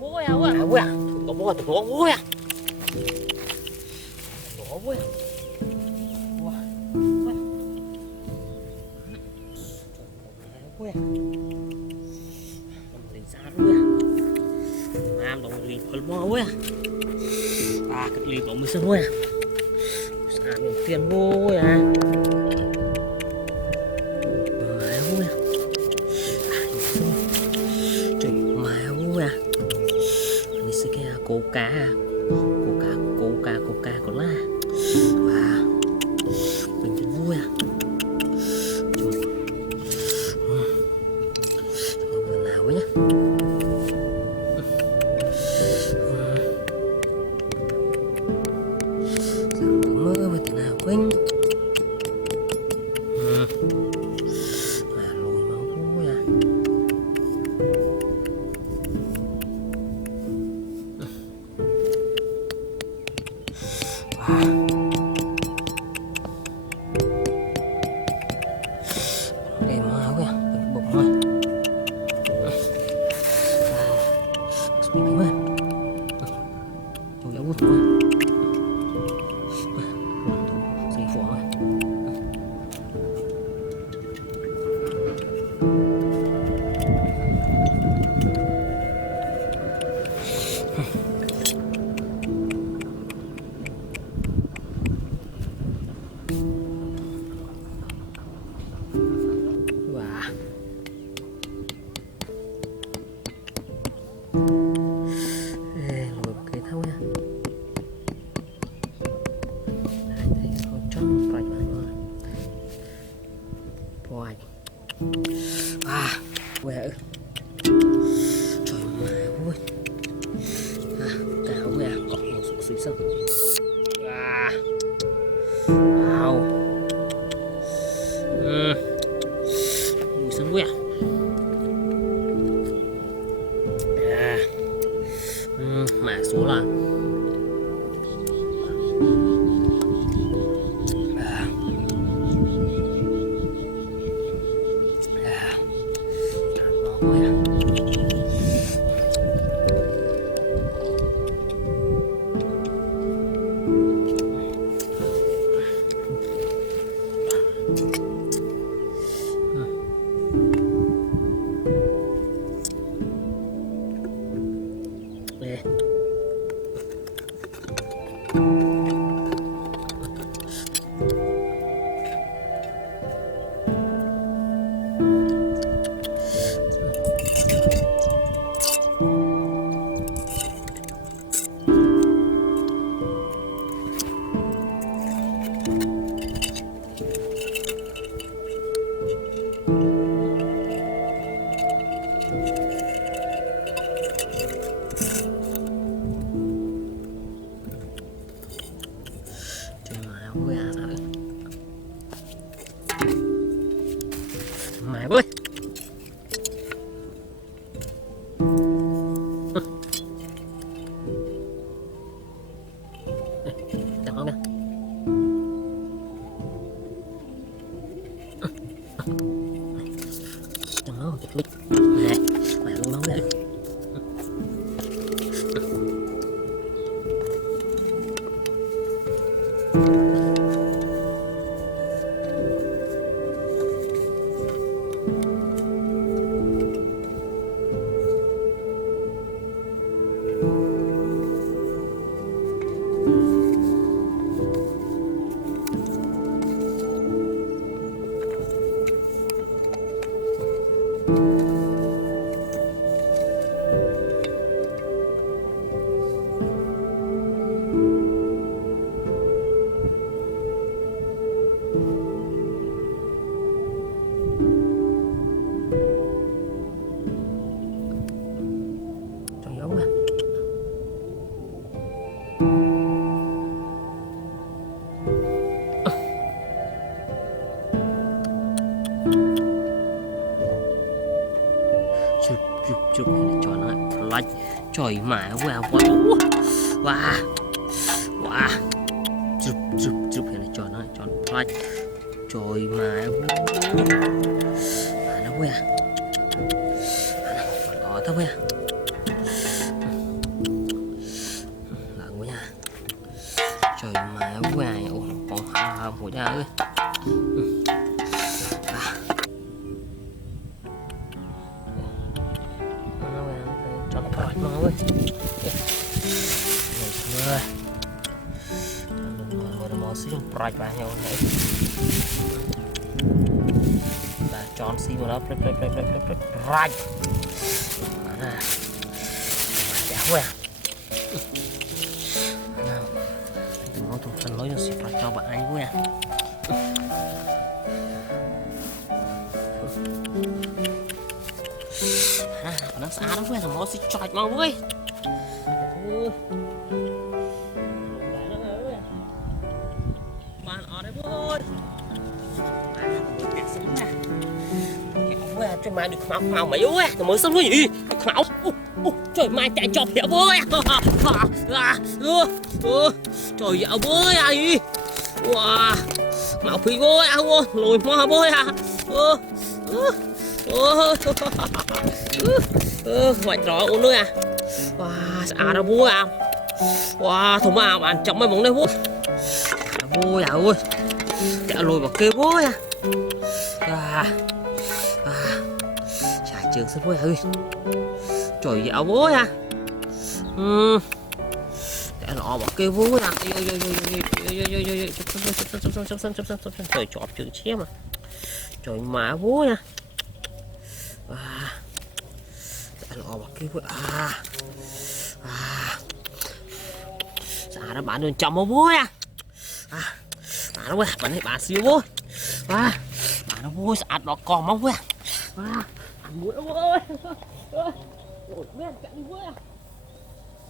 vui à vui à có bò tụi nó vui à nó vui à vui à mình ra vui à làm đồng lì phần bò vui à cái lì của mình sơn vui à sao mình tiền vui à vui à trời mà vui à mình sẽ cái coca có lá và mình thấy vui à trời nào ấy nhá mơ về thế nào quên lùi máu vui à đây mà vui à bụng thôi vui à chủ yếu vui thôi gì phổ rồi quẹ trời mà vui cáo quẹ có một số xíu sân wow mùi sân quẹ mã số là mày ơi chẳng không nè chẳng không chụp clip này mày luôn nóng đấy chụp cho nó lạnh trời mà wow wow wow chụp này cho nó lạnh trời mà nó quê à thôi quê à nhà ơi. Cho nó thoải mái ơi. Rồi. Nó xí trong pride bà nhau này. Bà chọn xí vào đó right. Mana? Macam apa ya? Mau tuh kan lo yang sifat cobaan gue ya. Nó xa lắm gue, thằng nó xí chọi mau gue. Bạn ở đây ơi. Trời mai được màu mày ơi, nó mới xong cái gì? Màu. Trời mai chạy chọc hiểu ơi. Trời ơi bơi ai. Wow. Màu phi ơi ao ơi, lùi mo bơi à. Hoạch rõ uống nước à. Wow, đâu bơi à. Wow, thằng mà ăn chậm mấy món đây bố. Bơi à ơi. Chạy lùi vào kê bơi à. Chạy trường sân bơi ơi. Trời dạo bố à. Để nó bỏ kêu bố à. Trời chọp trường chém à. Trời má bố nha. Để nó bỏ kêu bố à. Xả nó bán đường chồng bố à. Bà nó quên, bạn này bà siêu bố. Bà nó vui sạch nó còn mong quên. Ăn muối ơi. Ôi, men chạy đi bố à.